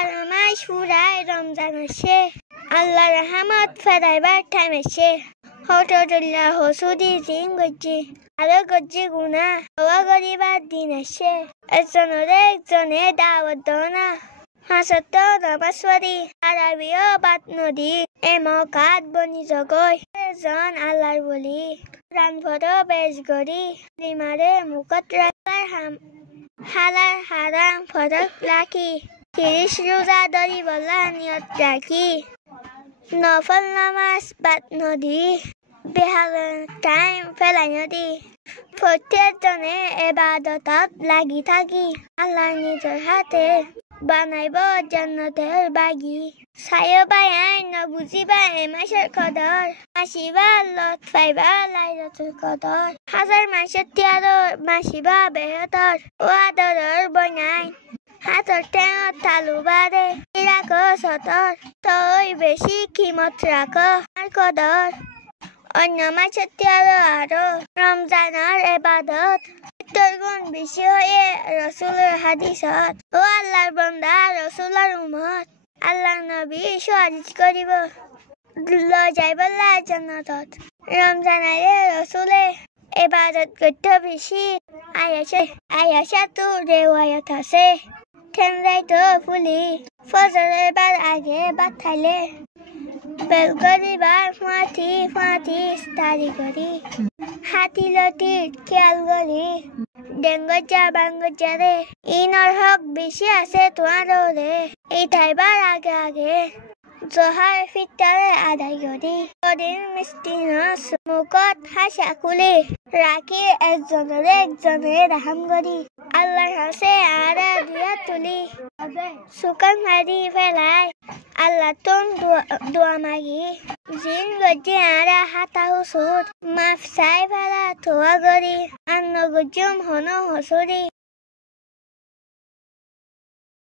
আমার সুরায় রমজান আসে আল্লাহ রহমত ফেরাইবার টাইম এসে হটল্লাহ হসুদি জিন গজ্জি আরো গজ্জি গুনা হওয়া গরিবার দিন আসে একজনে দাওয়াত দনা হাসত নবাসরি আরবিও বাত নদী এমকাত বনি জগই এজন আল্লাহর বলি রান ভর বেশ গরি লিমারে মুকত রাখার হালার হারাম ফরক রাখি 30 রোজা ধরি বলা নিয়ত রাখি নফল নামাজ বাত নদী বেহাল টাইম ফেলাই নদী প্রত্যেকজনে এবাদতত লাগি থাকি আল্লাহ নিজের হাতে বানাইব জান্নাতের বাগি সায়ো বাই আইন বুঝিবা এ মাসের কদর মাসিবা লত পাইবা লাইলাতুল কদর হাজার মাসের তিয়াদর মাসিবা বেহতর ও আদরের বনাই হাতর টেঙত তালু বারে রাখ সতর তই বেশি কিমত রাখ আর কদর অন্য মাসের তিয়াদর আরো রমজানের এবাদত তোর গুণ বেশি হয়ে রসুলের হাদিসত ও আল্লাহর বান্দা রসুলের উম্মত আল্লাহর নবী সুহাদিস করিব যাইবল্লা জান্নাতত রমজান আইলে রসুলে ইবাদত করতে বেশি আয়াশা তো রেওয়ায়ত আছে ঠেঙ্গাই তো ফুলি ফজরের বার আগে ভাত খাইলে বেল করিবার ফাঁতি স্টাডি করি হাতি লতি খেয়াল করি ডেঙ্গজা বাঙ্গজা রে ইনর হক বেশি আছে তোমার রে এই তাইবার আগে জোহার ফিটারে আদায় করি কদিন মিষ্টি নাচ মুখত হাসা খুলি রাখি একজনে রাহাম করি আল্লাহর হাসে আরা দিয়া তুলি সুকান মারি ফেলাই আল্লাহ তুন দোয়া মাগি জিন গজ্জি আরা হাতা হুসুর মাফ চাই ফেলা থোয়া গরি আন্ন গজ্জুম হন হসুরি